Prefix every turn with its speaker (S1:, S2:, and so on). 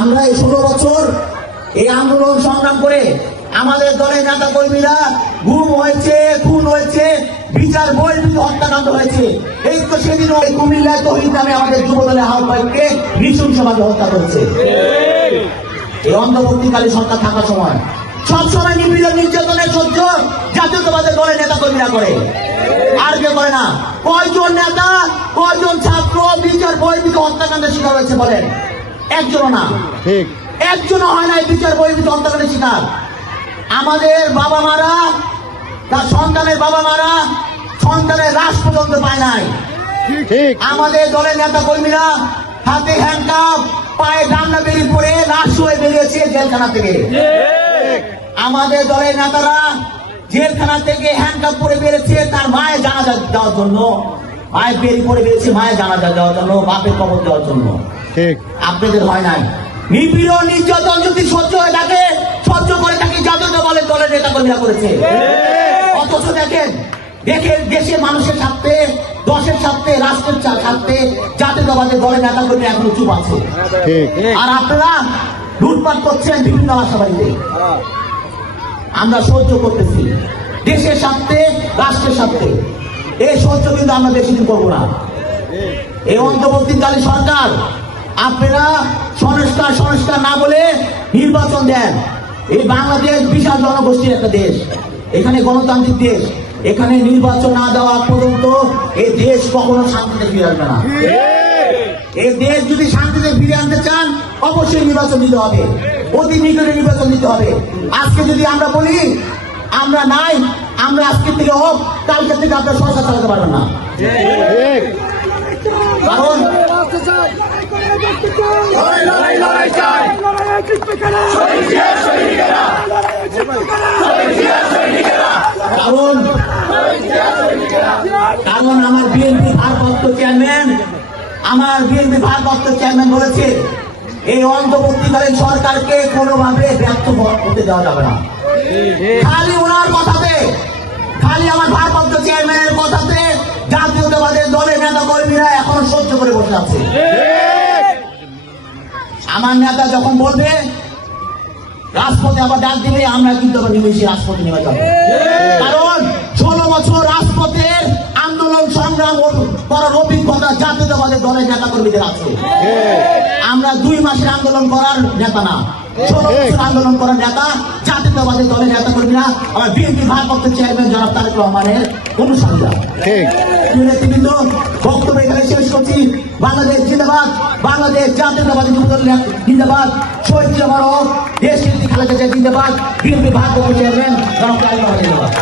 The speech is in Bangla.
S1: আমরা এই ষোলো বছর এই আন্দোলন সংগ্রাম করে আমাদের দলের নেতা কর্মীরা গুম হয়েছে, খুন হয়েছে, বিচার বহির্ভূত হত্যাকাণ্ড হয়েছে। এই তো সেদিন ওই কুমিল্লায় তহিদ নামে আমাদের যুব দলের আহ্বায়ককে হত্যা করেছে। এই অন্তর্বর্তীকালে সরকার থাকার সময় সবসময় নিপীড়ন, নির্যাতনের সহ্য জাতীয়তাবাদের দলের নেতা কর্মীরা করে। আর কেউ করে না। কয়জন নেতা, কয়জন ছাত্র, বিচার বহির্ভূত হত্যাকাণ্ডের শিকার হয়েছে বলেন। একজনও না।
S2: ঠিক।
S1: একজনও হয় না এই বিচার বহির্ভূত হত্যাকাণ্ডের শিকার। আমাদের বাবা মারা তার সন্তানের বাবা মারা সন্তানের লাশ পর্যন্ত পায় নাই।
S2: ঠিক।
S1: আমাদের দলের নেতা কর্মীরা হাতে হ্যান্ডকাপ পায়ে ডান্না বেরিয়ে পড়ে লাশ হয়ে বেরিয়েছে জেলখানা থেকে। আমাদের দলের নেতারা জেলখানা থেকে হ্যান্ডকাপ পরে বেরিয়েছে তার মায়ের জানাজা দেওয়ার জন্য। মায়ের বেরিয়ে পড়ে বেরিয়েছে মায়ের জানাজা দেওয়ার জন্য বাপের কবর দেওয়ার জন্য।
S2: ঠিক।
S1: আপনাদের হয় নাই। নিপীড়ন নির্যাতন যদি সহ্য হয়ে থাকে সহ্য করে থাকে জাতীয় দলের দলের নেতা কর্মীরা করেছে। অথচ দেখেন দেখেন দেশের মানুষের স্বার্থে দশের স্বার্থে রাষ্ট্রের স্বার্থে জাতীয়তাবাদের দলের নেতা কর্মী এখনও চুপ আছে। আর আপনারা লুটপাট করছেন বিভিন্ন আশাবাড়িতে আমরা সহ্য করতেছি। দেশের স্বার্থে রাষ্ট্রের স্বার্থে। এই সহ্য কিন্তু আমরা বেশি দিন করব না। এই অন্তর্বর্তীকালে সরকার আপনারা সংস্কার সংস্কার না বলে নির্বাচন দেন। এই বাংলাদেশ বিশাল জনগোষ্ঠীর একটা দেশ। এখানে গণতান্ত্রিক দেশ। এখানে নির্বাচন না দেওয়া পর্যন্ত এই দেশ কখনো শান্তিতে ফিরে আসবে না। এই দেশ যদি শান্তিতে ফিরে আনতে চান অবশ্যই নির্বাচন দিতে হবে। অতি নিকটে নির্বাচন দিতে হবে। আজকে যদি আমরা বলি আমরা নাই আমরা আজকে থেকে হোক কালকে থেকে আপনার সরকার চালাতে পারবেন না। কারণ আমার বিএনপি ভারপ্রাপ্ত চেয়ারম্যান আমার বিএনপি ভারপ্রাপ্ত চেয়ারম্যান বলেছে, এই অন্তর্বর্তীকালীন সরকারকে কোনোভাবে ব্যর্থ হতে দেওয়া যাবে না। খালি ওনার কথাতে, খালি আমার ভারপ্রাপ্ত চেয়ারম্যানের কথাতে জাতীয়তাবাদের দলের নেতা কর্মীরা এখন সহ্য করে বসে আছে। আমার নেতা যখন বলবে রাজপথে আবার ডাক দিবে আমরা কিন্তু আবার নিমেষে রাজপথে নেমে যাব। কারণ ষোলো বছর রাজপথের আন্দোলন সংগ্রাম করার অভিজ্ঞতা জাতীয়তাবাদের দলের নেতা কর্মীদের আছে। আমরা দুই মাসের আন্দোলন করার নেতা না। ষোলো বছর আন্দোলন করার নেতা জাতীয়তাবাদের দলের নেতা কর্মীরা আমার বিএনপি ভারপ্রাপ্ত চেয়ারম্যান জনাব তারেক রহমানের নেতৃবৃন্দ বক্তব্য বাংলাদেশ জিন্দাবাদ, বাংলাদেশ জাতীয়তাবাদী যুবদল জিন্দাবাদ শহীদ জমারক দেশ কীর্তি খালেদা জিয়া জিন্দাবাদ, বিএনপি ভারপ্রাপ্ত চেয়ারম্যান তারেক জিন্দাবাদ।